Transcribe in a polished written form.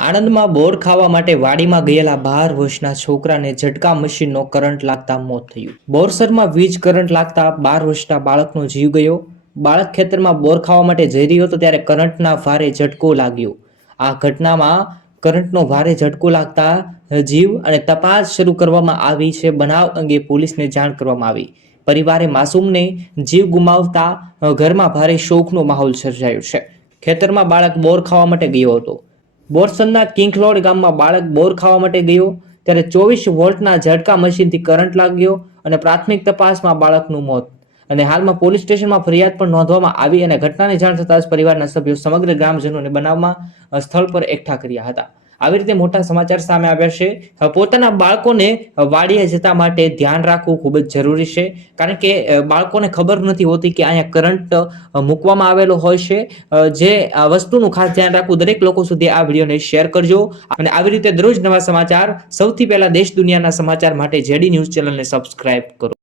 આણંદમાં બોર ખાવા માટે વાડીમાં ગયેલા 12 વર્ષના છોકરાને ઝટકા મશીનનો કરંટ લાગતા મોત થયું. બોરસરમાં વીજ કરંટ લાગતા 12 વર્ષના બાળકનો જીવ ગયો. બાળક ખેતરમાં બોર ખાવા માટે જઈ રહ્યો હતો ત્યારે કરંટના ભારે ઝટકો લાગ્યો. આ ઘટનામાં કરંટનો ભારે ઝટકો લાગતા જીવ અને તપાસ શરૂ કરવામાં આવી છે. બનાવ અંગે પોલીસને જાણ કરવામાં આવી. પરિવારે માસૂમને જીવ ગુમાવતા ઘરમાં ભારે શોકનો માહોલ સર્જાયો છે. ખેતરમાં બાળક બોર ખાવા માટે ગયો હતો. બોરસદના કિંખલોડ ગામમાં બાળક બોર ખાવા માટે ગયો ત્યારે 24 વોલ્ટના ઝટકા મશીનથી કરંટ લાગ્યો અને પ્રાથમિક તપાસમાં બાળકનું મોત. અને હાલમાં પોલીસ સ્ટેશનમાં ફરિયાદ પણ નોંધવામાં આવી અને ઘટનાની જાણ થતાં જ પરિવારના સભ્યો સમગ્ર ગ્રામજનોને બનાવમાં સ્થળ પર એકઠા કર્યા હતા. આવી રીતે મોટા સમાચાર સામે આવ્યા છે. પોતાના બાળકોને વાડીએ જતા માટે ધ્યાન રાખવું ખૂબ જ જરૂરી છે, કારણ કે બાળકોને ખબર નથી હોતી કે અહીંયા કરંટ મૂકવામાં આવેલો હોય છે. જે આ વસ્તુનું ખાસ ધ્યાન રાખવું. દરેક લોકો સુધી આ વિડીયોને શેર કરજો અને આવી રીતે દરરોજ નવા સમાચાર સૌથી પહેલા દેશ દુનિયાના સમાચાર માટે જેડી ન્યૂઝ ચેનલને સબસ્ક્રાઇબ કરો.